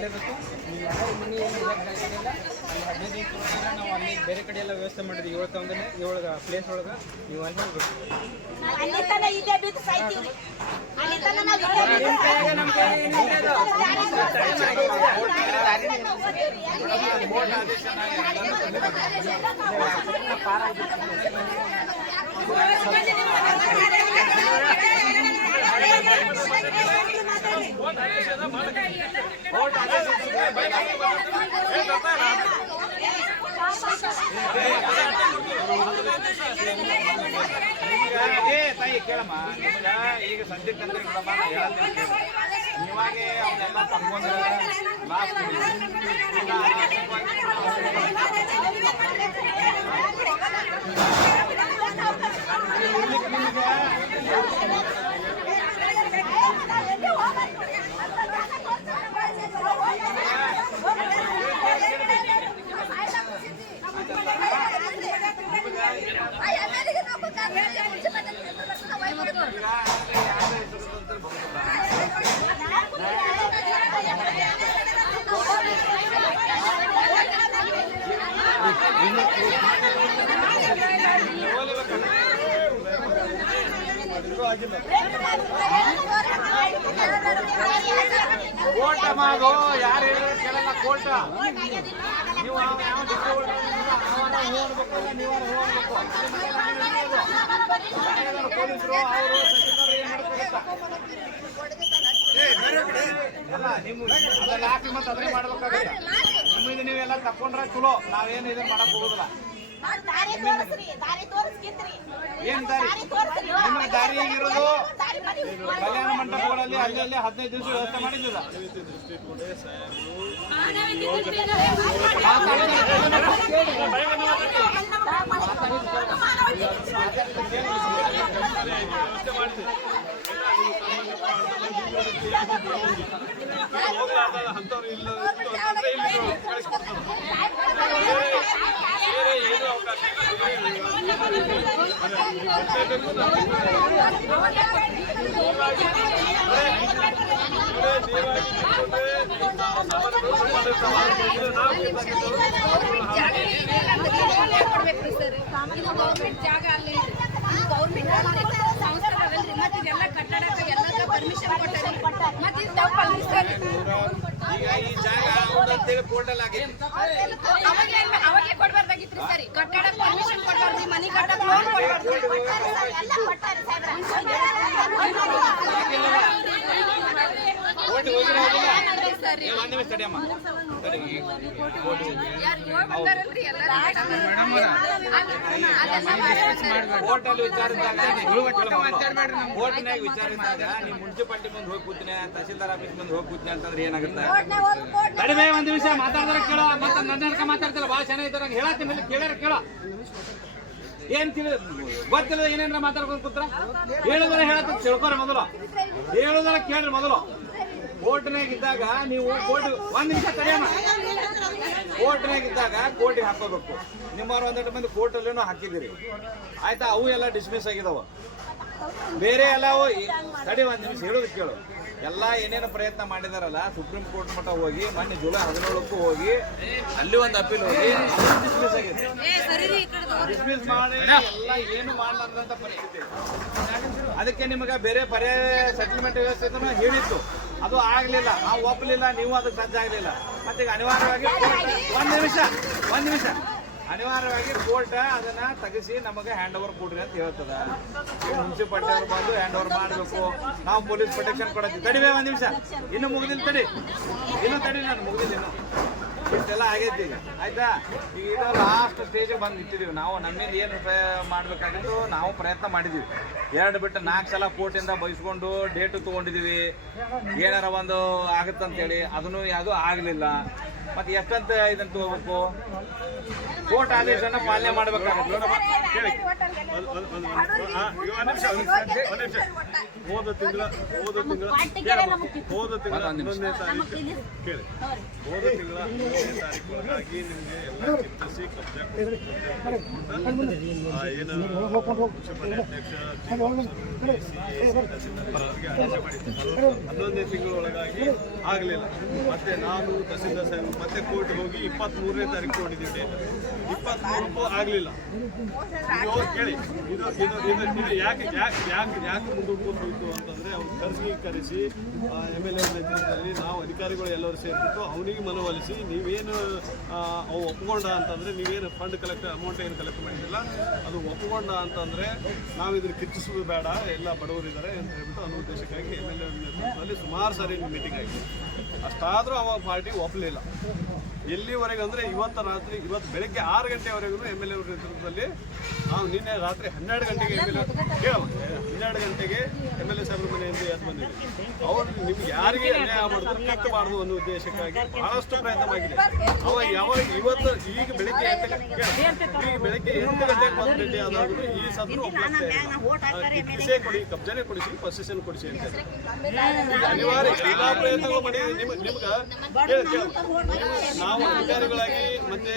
ಮಾಡಲೇಬೇಕು. ನೀವು ಯಾವ ಮನೆ ಜಾಗದಲ್ಲ ಅಲ್ಲಿ 15 ದಿವಸ ನಾವು ಅಲ್ಲಿ ಬೇರೆ ಕಡೆ ಎಲ್ಲ ವ್ಯವಸ್ಥೆ ಮಾಡಿದ್ವಿ. 7 ತಂದ್ರೆ 7 ಪ್ಲೇಸ್ ಒಳಗೆ ನೀವು ಅಲ್ಲಿ ಹೋಗ್ಬೇಕು. ತಾಯಿ ಕೇಳಮ್ಮ, ಈಗ ಸದ್ಯಕ್ಕೆ ಅಂದ್ರೆ ನೀವಾಗೆ ಅವನ್ನೆಲ್ಲ ತಗೊಂಡ್ರೆ ಕೋಟ ಮಾಡು ಯಾರು ಹೇಳಿದ್ರೆ ಕೇಳಲ್ಲ. ಕೋಟ ನೀವು ಯಾವ ಪೊಲೀಸರು ಅವರು ಅಲ್ಲ ನಿಮ್ಮ ಅದೆಲ್ಲ ಹಾಕಿ ಮತ್ತೆ ಅದನ್ನೇ ಮಾಡ್ಬೇಕಾಗುತ್ತೆ. ನಿಮ್ಮಿಂದ ನೀವೆಲ್ಲ ತಕೊಂಡ್ರೆ ಚಲೋ. ನಾವೇನು ಇದನ್ನ ಮಾಡಕ್ ಹೋಗುದಿಲ್ಲ. ಏನ್ ದಾರಿ? ನಿಮ್ಮ ದಾರಿ ಹೇಗಿರೋದು? ಕಲ್ಯಾಣ ಮಂಟಪಗಳಲ್ಲಿ ಅಲ್ಲಿ 15 ದಿವಸ ವ್ಯವಸ್ಥೆ ಮಾಡಿದ್ದಿಲ್ಲ. ಗೌರ್ಮೆಂಟ್ ಜಾಗ ಅಲ್ಲಿ ಗೌರ್ಮೆಂಟ್ ಸಂಸ್ಥೆ ಮತ್ತೆ ಇದೆಲ್ಲ ಕಟ್ಟಡಕ್ಕೆ ಎಲ್ಲ ಪರ್ಮಿಷನ್ ಕೊಟ್ಟಾರೆ. ಮತ್ತೆ ಈಗ ಈ ಜಾಗ ಅಂತೇಳಿ ಪೋರ್ಟಲ್ ಆಗೈತಿ. ಅವಾಗೆ ಕೊಡ್ಬಾರ್ದಾಗಿತ್ತು ಸರಿ. ಕಟ್ಟಡ ಪರ್ಮಿಷನ್ ಕೊಡ್ಬಾರ್ದು, ಮನೆ ಕಟ್ಟಕ್ಕೆ ಲೋನ್ ಕೊಡ್ಬಾರ್ದು. ಒಂದ್ ನಿಮಿಷ ತಡಿಯಮ್ಮ. ಹೋಟೆಲ್ ವಿಚಾರದಾಗ ಹೋಟೆಲ್ನಾಗ ವಿಚಾರಿಸಿದಾಗ ನೀವು ಮುನ್ಸಿಪಾಲಿಟಿ ಮುಂದೆ ಹೋಗಿ ಕೂತೀನಿ, ತಹಸೀಲ್ದಾರ್ ಆಫೀಸ್ ಮುಂದೆ ಹೋಗಿ ಕೂತೀನಿ ಅಂತಂದ್ರೆ ಏನಾಗುತ್ತೆ? ಕಡಿಮೆ ಒಂದ್ ನಿಮಿಷ ಮಾತಾಡಿದ್ರೆ ಕೇಳೋ. ಮತ್ತೆ ನನ್ನ ಮಾತಾಡ್ತಿಲ್ಲ, ಭಾಳ ಚೆನ್ನಾಗಿದ್ದಾರೆ ಹೇಳತ್ತೀನಿ. ಕೇಳ್ಯಾರ ಕೇಳೋ. ಏನ್ ಗೊತ್ತಿಲ್ಲ ಏನೇನ್ರ ಮಾತಾಡ್ಕೊಂಡು ಕೂತ್ರ ಹೇಳುದ್ರ ಹೇಳತ್ತ ತಿಳ್ಕೊರ ಮೊದಲು. ಹೇಳುದ್ರ ಕೇಳ್ರಿ ಮೊದಲು. ಕೋರ್ಟ್ನಾಗ ಇದ್ದಾಗ ನೀವು ಕೋರ್ಟ್ ಒಂದ್ ನಿಮಿಷ ಕಡಿಯಮ್ಮ. ಕೋರ್ಟ್ನಾಗ ಇದ್ದಾಗ ಕೋರ್ಟಿಗೆ ಹಾಕೋಬೇಕು. ನಿಮ್ಮವ್ರು ಒಂದೆರಡು ಮಂದಿ ಕೋರ್ಟಲ್ಲೇನೋ ಹಾಕಿದಿರಿ ಆಯ್ತಾ? ಅವು ಎಲ್ಲ ಡಿಸ್ಮಿಸ್ ಆಗಿದಾವ. ಬೇರೆ ಎಲ್ಲ ತಡಿ ಒಂದ್ ನಿಮಿಷ ಹೇಳೋದು ಕೇಳು. ಎಲ್ಲ ಏನೇನು ಪ್ರಯತ್ನ ಮಾಡಿದಾರಲ್ಲ ಸುಪ್ರೀಂ ಕೋರ್ಟ್ ಮಟ್ಟ ಹೋಗಿ ಮೊನ್ನೆ ಜುಲೈ 17ಕ್ಕೂ ಹೋಗಿ ಅಲ್ಲಿ ಒಂದು ಅಪೀಲ್ ಹೋಗಿ ಡಿಸ್ಮಿಸ್ ಆಗಿದೆ. ಡಿಸ್ಮಿಸ್ ಮಾಡಿ ಎಲ್ಲ ಏನು ಮಾಡಲಾರ್ದಂತ ಪರಿಸ್ಥಿತಿ. ಅದಕ್ಕೆ ನಿಮಗೆ ಬೇರೆ ಪರ್ಯಾಯ ಸೆಟಲ್ಮೆಂಟ್ ವ್ಯವಸ್ಥೆ ಹೇಳಿತ್ತು, ಅದು ಆಗ್ಲಿಲ್ಲ. ನಾವು ಒಪ್ಪಲಿಲ್ಲ, ನೀವು ಅದಕ್ಕೆ ಸಜ್ಜಾಗಲಿಲ್ಲ. ಮತ್ತೆ ಈಗ ಅನಿವಾರ್ಯವಾಗಿ ಒಂದ್ ನಿಮಿಷ ಅನಿವಾರ್ಯವಾಗಿ ಕೋರ್ಟ್ ಅದನ್ನ ತೆಗಿಸಿ ನಮಗೆ ಹ್ಯಾಂಡ್ ಓವರ್ ಕೊಡ್ರಿ ಅಂತ ಹೇಳ್ತದ. ಮುನ್ಸಿಪಾಲಿಟಿ ಅವ್ರು ಬಂದು ಹ್ಯಾಂಡ್ ಓವರ್ ಮಾಡಬೇಕು. ನಾವು ಪೊಲೀಸ್ ಪ್ರೊಟೆಕ್ಷನ್ ಕೊಡತ್ತೀವಿ. ತಡಿಬೇ ಒಂದ್ ನಿಮಿಷ, ಇನ್ನು ಮುಗಿದಿಲ್ಲ. ತಡಿ ನಾನು ಮುಗಿದಿಲ್ಲ. ಇನ್ನು ಇಷ್ಟೆಲ್ಲ ಆಗೈತಿ ಈಗ ಆಯ್ತಾ? ಈಗ ಇದು ಲಾಸ್ಟ್ ಸ್ಟೇಜ್ ಬಂದು ನಿಂತಿದೀವಿ ನಾವು. ನಮ್ಮಿಂದ ಏನು ಮಾಡ್ಬೇಕಾಗಿತ್ತು ನಾವು ಪ್ರಯತ್ನ ಮಾಡಿದೀವಿ. 2 ಬಿಟ್ಟು 4 ಸಲ ಕೋರ್ಟಿಂದ ಬಯಸ್ಕೊಂಡು ಡೇಟು ತಗೊಂಡಿದೀವಿ, ಏನಾರ ಒಂದು ಆಗುತ್ತಂತೇಳಿ. ಅದನ್ನು ಯಾವುದೂ ಆಗಲಿಲ್ಲ. ಮತ್ತೆ ಎಷ್ಟಂತ ಇದನ್ನ ತಗೋಬೇಕು? ಕೋರ್ಟ್ ಆದೇಶನ ಪಾಲನೆ ಮಾಡ್ಬೇಕಾಗತ್ತೆ. ಹೋದ ತಿಂಗಳ 11ನೇ ತಾರೀಕು ಒಳಗಾಗಿ ನಿಮಗೆ ಎಲ್ಲ ಚಿಂತಿಸಿ ಕಬ್ಜಾ ಏನು ಹನ್ನೊಂದನೇ ತಿಂಗಳ ಒಳಗಾಗಿ ಆಗಲಿಲ್ಲ. ಮತ್ತೆ ನಾನು ತಹಸೀಲ್ದಾರ್ ಸಾಹೇಬ್ ಮತ್ತೆ ಕೋರ್ಟ್ ಹೋಗಿ 23ನೇ ತಾರೀಕು ಕೊಟ್ಟಿದ್ದೀವಿ ಡೇಟ್. 23ಕ್ಕೂ ಆಗಲಿಲ್ಲ. ಕೇಳಿ, ಇದು ಯಾಕೆ ಮುಂದೂಡ್ಕೊಂಡು ಅಂತಂದ್ರೆ ಅವ್ರು ಕರೆಸಿ MLA ನೇತೃತ್ವದಲ್ಲಿ ನಾವು ಅಧಿಕಾರಿಗಳು ಎಲ್ಲರೂ ಸೇರ್ಬಿಟ್ಟು ಅವನಿಗೆ ಮನವೊಲಿಸಿ ನೀವೇನು ಅವು ಒಪ್ಕೊಂಡ ಅಂತಂದ್ರೆ ನೀವೇನು ಫಂಡ್ ಅಮೌಂಟ್ ಏನು ಕಲೆಕ್ಟ್ ಮಾಡಿದಿಲ್ಲ ಅದು ಒಪ್ಕೊಂಡ ಅಂತಂದ್ರೆ ನಾವು ಇದನ್ನು ಕಿಚ್ಚಿಸೋದು ಬೇಡ, ಎಲ್ಲ ಬಡವರಿದ್ದಾರೆ ಅಂತ ಹೇಳ್ಬಿಟ್ಟು ಅನ್ನೋ ಉದ್ದೇಶಕ್ಕಾಗಿ MLA ನೇತೃತ್ವದಲ್ಲಿ ಸುಮಾರು ಸಾರಿ ಮೀಟಿಂಗ್ ಆಗಿದೆ. ಅಷ್ಟಾದರೂ ಅವ ಪಾರ್ಟಿ ಒಪ್ಪಲಿಲ್ಲ. ಎಲ್ಲಿವರೆಗೆ ಅಂದರೆ ಇವತ್ತು ಬೆಳಗ್ಗೆ 6 ಗಂಟೆವರೆಗೂ MLA ಅವ್ರ ನೇತೃತ್ವದಲ್ಲಿ ನಾವು ನಿನ್ನೆ ರಾತ್ರಿ 12 ಗಂಟೆಗೆ MLA 12 ಗಂಟೆಗೆ MLA ಸಾಹೇಬ್ರ ಮನೆಯಿಂದ ಎದ್ದು ಬಂದಿದ್ದೀವಿ. ಅವರು ನಿಮ್ಗೆ ಯಾರಿಗೆ ಅನ್ಯಾಯ ಮಾಡಿದ್ರು ಕಟ್ಟಬಾರ್ದು ಅನ್ನೋ ಉದ್ದೇಶಕ್ಕಾಗಿ ಬಹಳಷ್ಟು ಪ್ರಯತ್ನ ಆಗಿದೆ. ಇವತ್ತು ಈಗ ಬೆಳಗ್ಗೆ 8 ಗಂಟೆಗೆ ಬಂದು ಆದಾದರೂ ಈ ಸದ್ರು ಕಿಸೆ ಕೊಡಿ, ಕಬ್ಜಾನೆ ಕೊಡಿಸಿ, ಪೊಸೆಷನ್ ಕೊಡಿಸಿ ಅಂತ ಅನಿವಾರ್ಯ ಎಲ್ಲ ಪ್ರಯತ್ನಗಳು ಮಾಡಿದ್ದೀವಿ. ನಿಮ್ಗೆ ನಾವು ಅಧಿಕಾರಿಗಳಾಗಿ ಮತ್ತೆ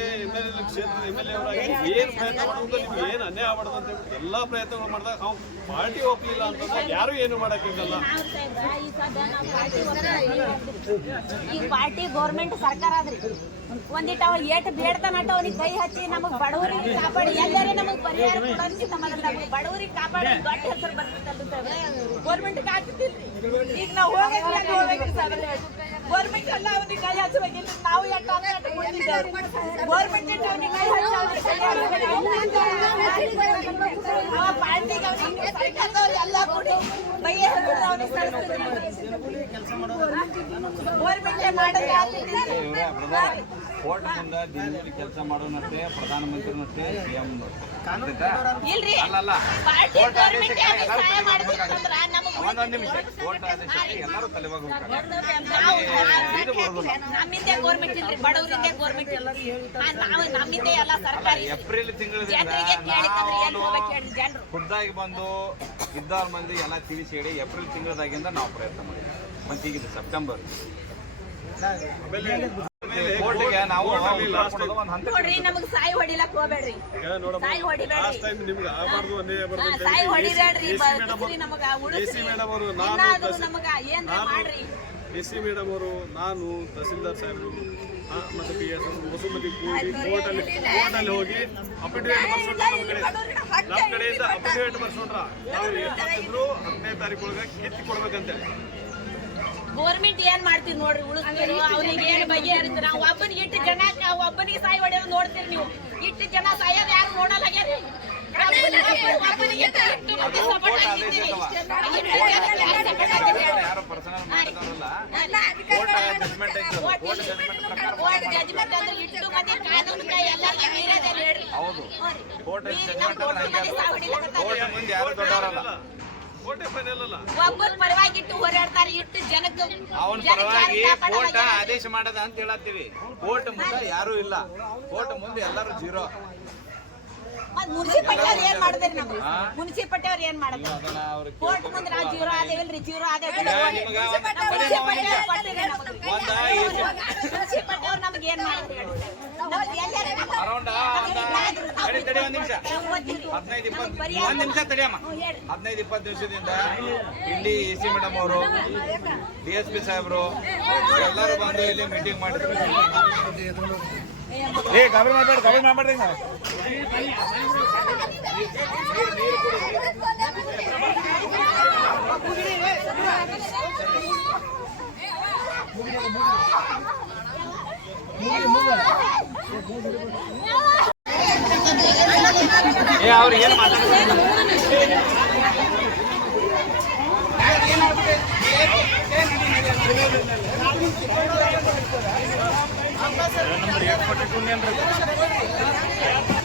MLA ಅವರಾಗಿ ಏನು ಪ್ರಯತ್ನ ಮಾಡೋದು, ನಿಮ್ಗೆ ಏನು ಅನ್ಯಾಯ ಮಾಡೋದು ಅಂತ ಹೇಳ್ಬಿಟ್ಟು ಎಲ್ಲ ಪ್ರಯತ್ನಗಳು ಮಾಡಿದಾಗ ನಾವು ಪಾರ್ಟಿ ಒಪ್ಪಲಿಲ್ಲ ಅಂತಂದ್ರೆ ಯಾರು ಏನು ಮಾಡೋಕ್ಕಾಗಲ್ಲ. ಈ ಪಾರ್ಟಿ ಗೌರ್ಮೆಂಟ್ ಸರ್ಕಾರ ಆದ್ರಿ ಒಂದಿಟ್ಟು ಅವ ಏಟ್ ಬೇಡ್ತಾನಟ ಅವ್ನಿಗೆ ಕೈ ಹಚ್ಚಿ ನಮಗ್ ಬಡವರಿಗೆ ಕಾಪಾಡಿ ಎಲ್ಲರೂ ನಮಗ್ ಪರಿಹಾರ ಕೊಡೋದಕ್ಕಿಂತ ಮೊದಲು ನಮಗೆ ಬಡವರಿಗೆ ಕಾಪಾಡಿ ದೊಡ್ಡ ಹೆಸರು ಬರ್ತೈತಲ್ಲ ಗೌರ್ಮೆಂಟ್ಗೆ ಆಗ್ತಿಲ್ರಿ. ಈಗ ನಾವು ಹೋಗ್ಬೇಕ್ರಿ ಸರ್, ಗೌರ್ಮೆಂಟ್ ಎಲ್ಲ ಅವ್ನಿಗೆ ಕೈ ಹಚ್ಚಬೇಕಿಲ್ಲ. ನಾವು ಗೌರ್ಮೆಂಟ್ ಅವ್ನಿಗೆ ಕೈ ಅವ ಪಾರ್ಟಿಗೆ ಅವ್ನಿಗೆ ಸರ್ಕಾರದವ್ರು ಎಲ್ಲ ಕೂಡಿ ಬೈ ಅವ್ನಿಗೆ ಗೌರ್ಮೆಂಟ್ ಮಾಡಿದ್ರೆ ಕೋರ್ಟ್ ಮುಂದೆ ದಿನದಲ್ಲಿ ಕೆಲಸ ಮಾಡೋನಷ್ಟೇ, ಪ್ರಧಾನಮಂತ್ರಿನಷ್ಟೇ, CM ಇಲ್ರಿ ಅಲ್ಲಲ್ಲ. ಪಾರ್ಟಿ ಕೋರ್ಟ್ ಗೌರ್ಮೆಂಟ್ ಆದೇಶಕ್ಕೆ ಎಲ್ಲರೂ ಸಹಾಯ ಮಾಡ್ಬೇಕಂದ್ರ ನಮಗೆ ಒಂದೊಂದು ನಿಮಿಷ ಕೋರ್ಟ್ ಆದೇಶಕ್ಕೆ ಎಲ್ಲರೂ ತಲೆವಾಗ ನಮ್ಮಿಂದೇ ಗೌರ್ಮೆಂಟ್ ಇಲ್ರಿ, ಬಡವರಿಂದೇ ಗೌರ್ಮೆಂಟ್ ಇಲ್ಲ. ನಾವು ನಮ್ಮಿಂದೇ ಎಲ್ಲ ಸರ್ಕಾರಿ ಏಪ್ರಿಲ್ ತಿಂಗಳಿಂದ ಜನರು ಖುದ್ದಾಗಿ ಬಂದು ಇದ್ದವ್ರ ಮಂದಿ ಎಲ್ಲ ತಿಳಿಸಿ ಹೇಳಿ ಏಪ್ರಿಲ್ ತಿಂಗಳದಾಗಿಂದ ನಾವು ಪ್ರಯತ್ನ ಮಾಡಿದ್ವಿ. ಮತ್ತೆ ಈಗ ಸೆಪ್ಟೆಂಬರ್ ಕೋರ್ಟ್ಗೆ ನಾವು ನೋಡ್ರಿ, ನಮಗ್ ಸಾಯಿ ಹೊಡಿಲಕ್ ಹೋಗ್ಬೇಡ್ರಿ, ಸಾಯಿ ಹೊಡಿಬೇಡ್ರಿ, ಸಾಯಿ ಹೊಡಿಬೇಡ್ರಿ, ನಮಗ ನಮಗ ಏನ್ ಮಾಡ್ರಿ. AC ಮೇಡಮ್ ಅವರು, ನಾನು, ತಹಸೀಲ್ದಾರ್ ಸಾಹೇಬರು ಮತ್ತೆ PS ಹೊಸಮದಿ ಕೂಡಿ ಕೋರ್ಟಲ್ಲಿ ಹೋಗಿ ಅಫಿಡೇವಿಟ್ ಬರ್ಸೋಣ. ನಮ್ಮ ಕಡೆಯಿಂದ ಅಫಿಡೇವಿಟ್ ಬರ್ಸೋಣ್ರ ನಾವು ಎಷ್ಟಿದ್ರು 15ನೇ ತಾರೀಕು ಒಳಗೆ ಕಿತ್ತಿ ಕೊಡ್ಬೇಕಂತೇಳಿ. ಗೌರ್ಮೆಂಟ್ ಏನ್ ಮಾಡ್ತೀವಿ ನೋಡ್ರಿ, ಉಳಿಸ್ತೀವಿ ಅವ್ನಿಗೆ ಏನ್ ಬಗೆಹರಿಸ್ತೀವಿ. ನಾವು ಒಬ್ಬನಿಗೆ ಇಟ್ಟು ಜನ ಒಬ್ಬನಿಗೆ ಸಾಯಿ ಹೊಡೆಯೋದು ನೋಡ್ತೀರಿ ನೀವು, ಇಟ್ಟು ಜನ ಸಾಯೋದು ಯಾರು ನೋಡಲ್ಲ. ಒಬ್ಬರ ಪರವಾಗಿಟ್ಟು ಹೋರಾಡ್ತಾರೆ, ಇಟ್ಟು ಜನಕ್ಕೆ ಅವನ ಪರವಾಗಿ ಕೋರ್ಟ್ ಆದೇಶ ಮಾಡದ ಅಂತ ಹೇಳತ್ತೀವಿ. ಕೋರ್ಟ್ ಮುಂದೆ ಯಾರು ಇಲ್ಲ, ಕೋರ್ಟ್ ಮುಂದೆ ಎಲ್ಲರೂ ಜೀರೋ. ಮುನ್ಸಿಪಾಲಿಟಿ ಅವ್ರು ಏನ್ ಮಾಡಿದ್ರಿ? ನಮ್ಗೆ ಮುನ್ಸಿಪಾಲಿಟಿ ಅವ್ರು ಏನ್ ಮಾಡಿದ್ರು? ಕೋರ್ಟ್ ಮುಂದೆ ನಾವು ಜೀರೋ ಆದೇವಿಲ್ರಿ, ಜೀರೋ ಆದೇವಿ. ಮುನ್ಸಿಪಾಲಿಟಿ ಅವ್ರು ನಮ್ಗೆ ಏನ್ ಮಾಡಿದ್ರು? 15-20 ದಿವಸದಿಂದ ಇಲ್ಲಿ AC ಮೇಡಮ್ ಅವರು, DSP ಸಾಹೇಬರು ಎಲ್ಲರೂ ಬಂದು ಇಲ್ಲಿ ಮೀಟಿಂಗ್ ಮಾಡಿದ್ರು. ಗಾಬರಿ ಮಾಡ್ಬೇಡ್ರಿ ಅವ್ರು ಏನು ಮಾತಾಡ್ತಾರೆ? ನಂಬರ್ 42